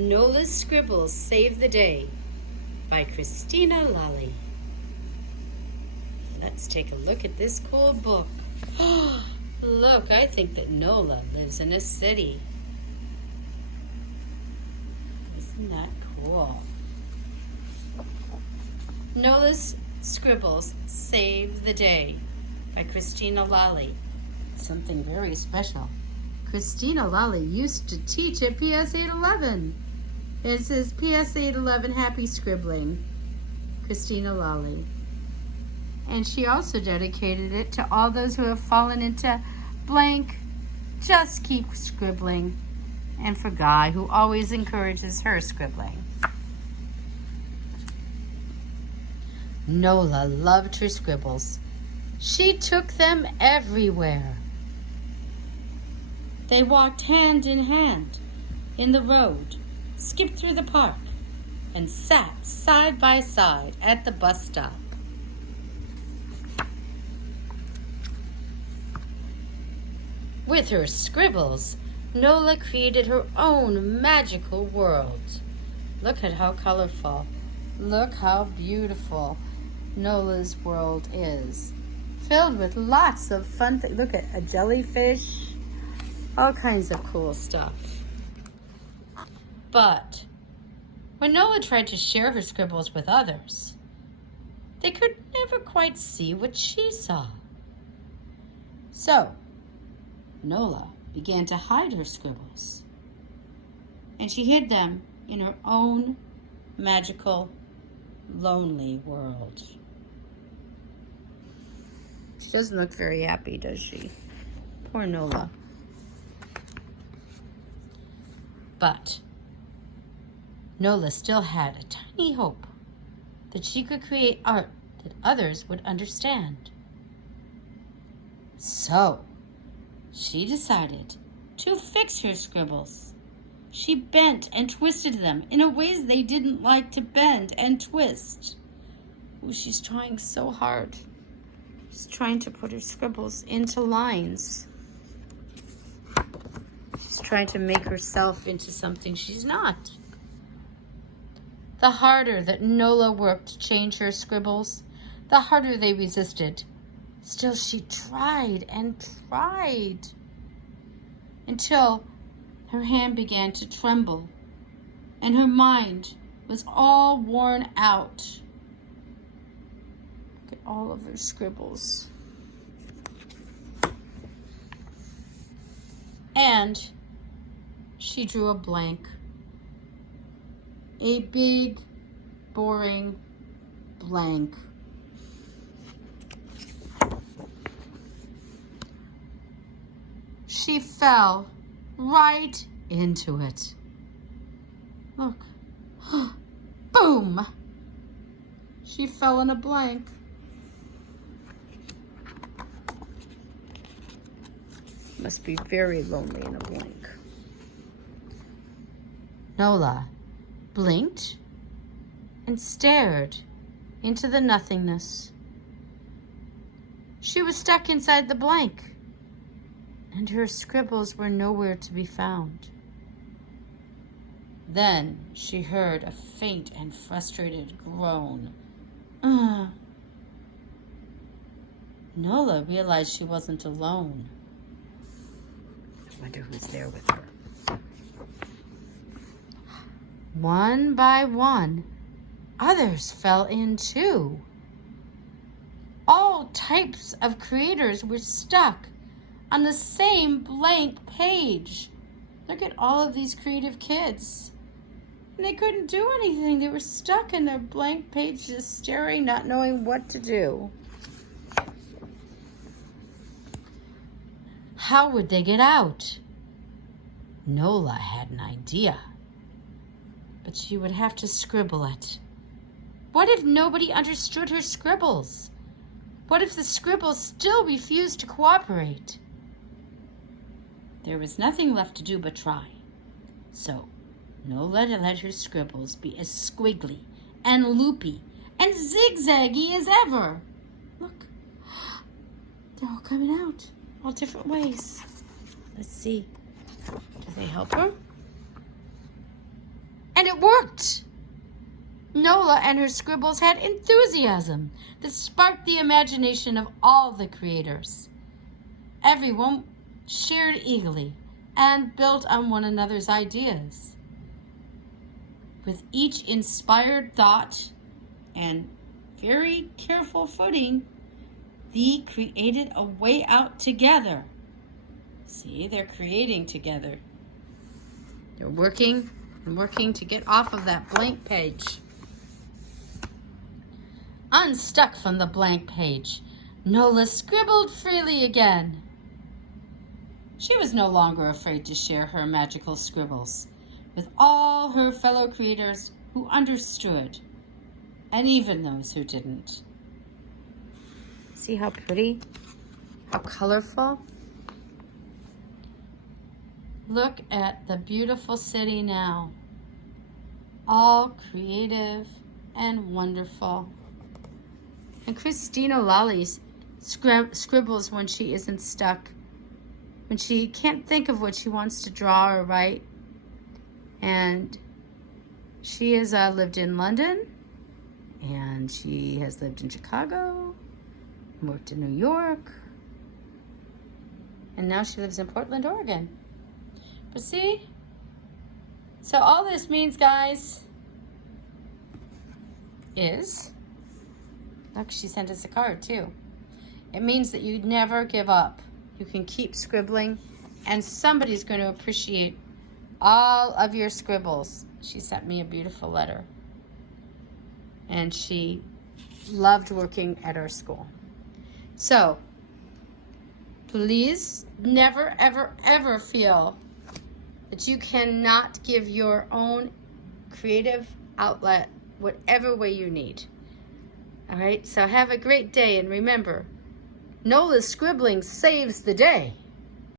Nola's Scribbles Save the Day by Christina Lally. Let's take a look at this cool book. Look, I think that Nola lives in a city. Isn't that cool? Nola's Scribbles Save the Day by Christina Lally. Something very special. Christina Lally used to teach at PS 811. It says PS 811 Happy Scribbling. Christina Lally. And she also dedicated it to all those who have fallen into blank, just keep scribbling. And for Guy, who always encourages her scribbling. Nola loved her scribbles. She took them everywhere. They walked hand in hand in the road, skipped through the park, and sat side by side at the bus stop. With her scribbles, Nola created her own magical world. Look at how colorful. Look how beautiful Nola's world is. Filled with lots of fun things. Look at a jellyfish. All kinds of cool stuff. But when Nola tried to share her scribbles with others, they could never quite see what she saw. So, Nola began to hide her scribbles, and she hid them in her own magical, lonely world. She doesn't look very happy, does she? Poor Nola. But Nola still had a tiny hope that she could create art that others would understand. So, she decided to fix her scribbles. She bent and twisted them in ways they didn't like to bend and twist. Oh, she's trying so hard. She's trying to put her scribbles into lines. She's trying to make herself into something she's not. The harder that Nola worked to change her scribbles, the harder they resisted. Still, she tried and tried until her hand began to tremble and her mind was all worn out. Look at all of her scribbles. And she drew a blank. A big, boring blank. She fell right into it. Look. Boom! She fell in a blank. Must be very lonely in a blank. Nola blinked and stared into the nothingness. She was stuck inside the blank, and her scribbles were nowhere to be found. Then she heard a faint and frustrated groan. Nola realized she wasn't alone. I wonder who's there with her. One by one, others fell in too. All types of creators were stuck on the same blank page. Look at all of these creative kids. And they couldn't do anything. They were stuck in their blank page, just staring, not knowing what to do. How would they get out? Nola had an idea, but she would have to scribble it. What if nobody understood her scribbles? What if the scribbles still refused to cooperate? There was nothing left to do but try. So, Nola let her scribbles be as squiggly and loopy and zigzaggy as ever. Look, they're all coming out, all different ways. Let's see. Do they help her? And it worked. Nola and her scribbles had enthusiasm that sparked the imagination of all the creators. Everyone shared eagerly and built on one another's ideas. With each inspired thought and very careful footing, they created a way out together. See, they're creating together. They're working and working to get off of that blank page. Unstuck from the blank page, Nola scribbled freely again. She was no longer afraid to share her magical scribbles with all her fellow creators who understood, and even those who didn't. See how pretty? How colorful? Look at the beautiful city now. All creative and wonderful. And Christina Lolly's scribbles when she isn't stuck, when she can't think of what she wants to draw or write. And she has lived in London, and she has lived in Chicago, worked in New York, and now she lives in Portland, Oregon. But see, so all this means, guys, is, look, she sent us a card too. It means that you never give up. You can keep scribbling, and somebody's going to appreciate all of your scribbles. She sent me a beautiful letter, and she loved working at our school. So please never, ever, ever feel that you cannot give your own creative outlet whatever way you need. All right, so have a great day, and remember, Nola's scribbling saves the day.